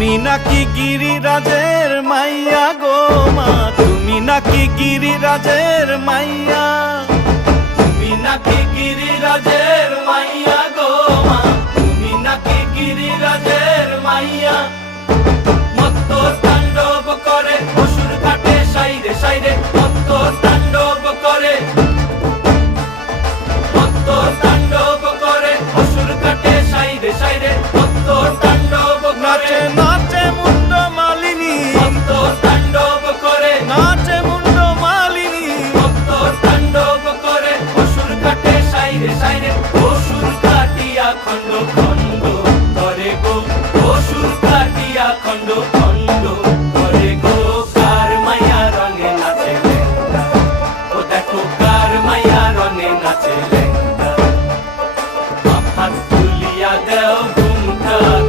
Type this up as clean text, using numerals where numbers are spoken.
তুমি নাকি গিরিরাজের মাইয়া গো মা, তুমি নাকি গিরিরাজের মাইয়া, তুমি নাকি গিরিরাজের মাইয়া গো মা, তুমি নাকি গিরিরাজের মাইয়া। মত্ত তাণ্ডব করে অসুর কাটে সাইরে সাইরে, মত্ত তাণ্ডব করে, মত্ত তাণ্ডব করে অসুর কাটে সাইরে সাইরে, মত্ত তাণ্ডব করে। নাচে মুন্ড মালিনী, মত্ত তাণ্ডব করে, নাচে মুন্ড মালিনী, মত্ত তাণ্ডব করে অসুর কাটে সাইরে সাইরে, অসুর কাটিয়া খণ্ড খণ্ড করে গো, অসুর কাটিয়া খণ্ড